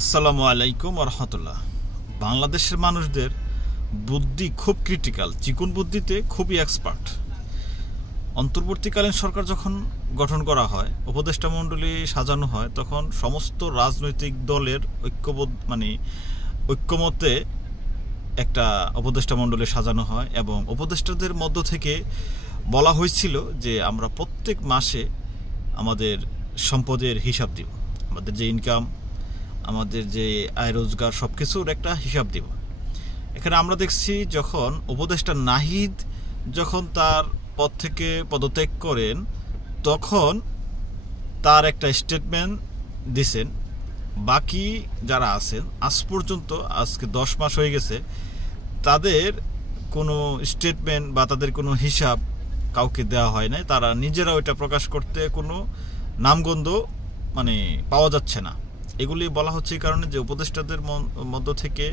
আসসালামু আলাইকুম রহমতুল্লাহ। বাংলাদেশের মানুষদের বুদ্ধি খুব ক্রিটিক্যাল, চিকুন বুদ্ধিতে খুবই এক্সপার্ট। অন্তর্বর্তীকালীন সরকার যখন গঠন করা হয়, উপদেষ্টা মণ্ডলী সাজানো হয়, তখন সমস্ত রাজনৈতিক দলের ঐক্যমতে একটা উপদেষ্টা মণ্ডলী সাজানো হয় এবং উপদেষ্টাদের মধ্য থেকে বলা হয়েছিল যে আমরা প্রত্যেক মাসে আমাদের সম্পদের হিসাব দিব, আমাদের যে ইনকাম, আমাদের যে আয় রোজগার, সব কিছুর একটা হিসাব দিব। এখানে আমরা দেখছি যখন উপদেষ্টা নাহিদ যখন তার পদ থেকে পদত্যাগ করেন, তখন তার একটা স্টেটমেন্ট দিছেন। বাকি যারা আছেন আজ পর্যন্ত, আজকে 10 মাস হয়ে গেছে, তাদের কোনো স্টেটমেন্ট বা তাদের কোনো হিসাব কাউকে দেওয়া হয় নাই। তারা নিজেরা ওইটা প্রকাশ করতে কোনো নামগন্ধ পাওয়া যাচ্ছে না। এগুলি বলা হচ্ছে এই কারণে যে উপদেষ্টাদের মধ্য থেকে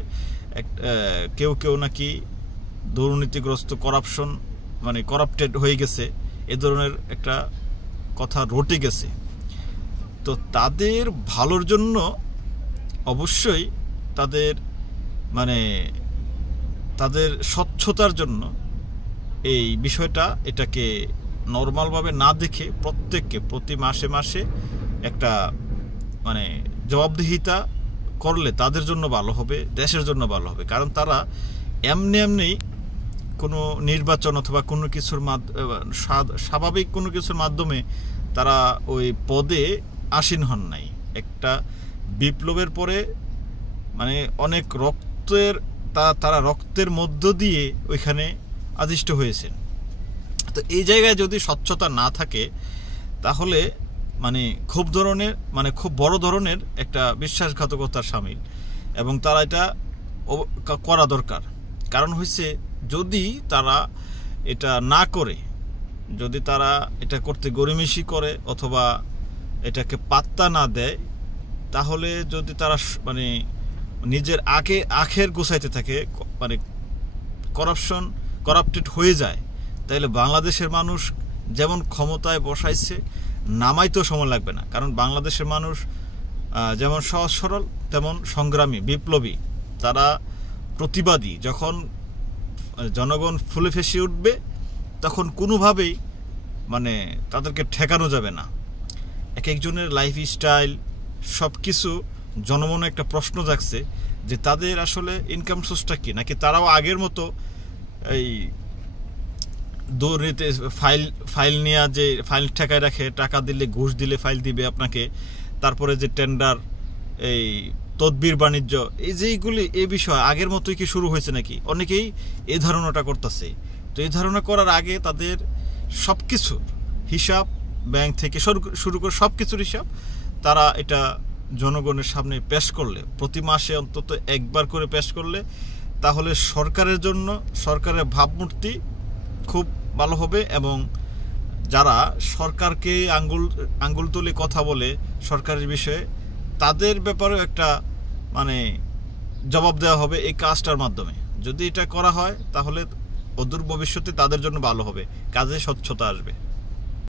কেউ নাকি দুর্নীতিগ্রস্ত, করাপ্টেড হয়ে গেছে, এ ধরনের একটা কথা রটে গেছে। তো তাদের ভালোর জন্য অবশ্যই তাদের স্বচ্ছতার জন্য এই বিষয়টা, এটাকে নর্মালভাবে না দেখে প্রত্যেককে প্রতি মাসে মাসে একটা জবাবদিহিতা করলে তাদের জন্য ভালো হবে, দেশের জন্য ভালো হবে। কারণ তারা এমনি কোনো নির্বাচন অথবা কোনো কিছুর স্বাভাবিক কোনো কিছুর মাধ্যমে তারা ওই পদে আসীন হন নাই। একটা বিপ্লবের পরে অনেক তারা রক্তের মধ্য দিয়ে ওইখানে আদিষ্ট হয়েছেন। তো এই জায়গায় যদি স্বচ্ছতা না থাকে, তাহলে খুব বড় ধরনের একটা বিশ্বাসঘাতকতার সামিল, এবং তারা এটা করা দরকার। কারণ হচ্ছে, যদি তারা এটা না করে, যদি তারা এটা করতে গড়িমসি করে অথবা এটাকে পাত্তা না দেয়, তাহলে যদি তারা নিজের আখের গোছাইতে থাকে, করাপ্টেড হয়ে যায়, তাহলে বাংলাদেশের মানুষ যেমন ক্ষমতায় বসাইছে, নামাইতেও সময় লাগবে না। কারণ বাংলাদেশের মানুষ যেমন সহজ সরল, তেমন সংগ্রামী, বিপ্লবী, তারা প্রতিবাদী। যখন জনগণ ফুলে ফেঁসে উঠবে, তখন কোনোভাবেই তাদেরকে ঠেকানো যাবে না। এক একজনের লাইফ স্টাইল, সব কিছু জনমনে একটা প্রশ্ন জাগছে যে তাদের আসলে ইনকাম সোর্সটা কি, নাকি তারাও আগের মতো এই দুর্নীতি ফাইল নিয়ে, যে ফাইল ঠেকায় রাখে, টাকা দিলে, ঘুষ দিলে ফাইল দিবে আপনাকে, তারপরে যে টেন্ডার, এই তদবির বাণিজ্য, এই বিষয় আগের মতোই কি শুরু হয়েছে নাকি? অনেকেই এই ধারণাটা করতেছে। তো এই ধারণা করার আগে তাদের সব কিছুর হিসাব, ব্যাংক থেকে শুরু করে সব কিছুর হিসাব তারা এটা জনগণের সামনে পেশ করলে, প্রতি মাসে অন্তত একবার করে পেশ করলে, তাহলে সরকারের জন্য, সরকারের ভাবমূর্তি খুব ভালো হবে। এবং যারা সরকারকে আঙ্গুল তুলে কথা বলে সরকারের বিষয়ে, তাদের ব্যাপারেও একটা জবাব দেওয়া হবে এই কাজটার মাধ্যমে। যদি এটা করা হয়, তাহলে অদূর ভবিষ্যতে তাদের জন্য ভালো হবে, কাজে স্বচ্ছতা আসবে।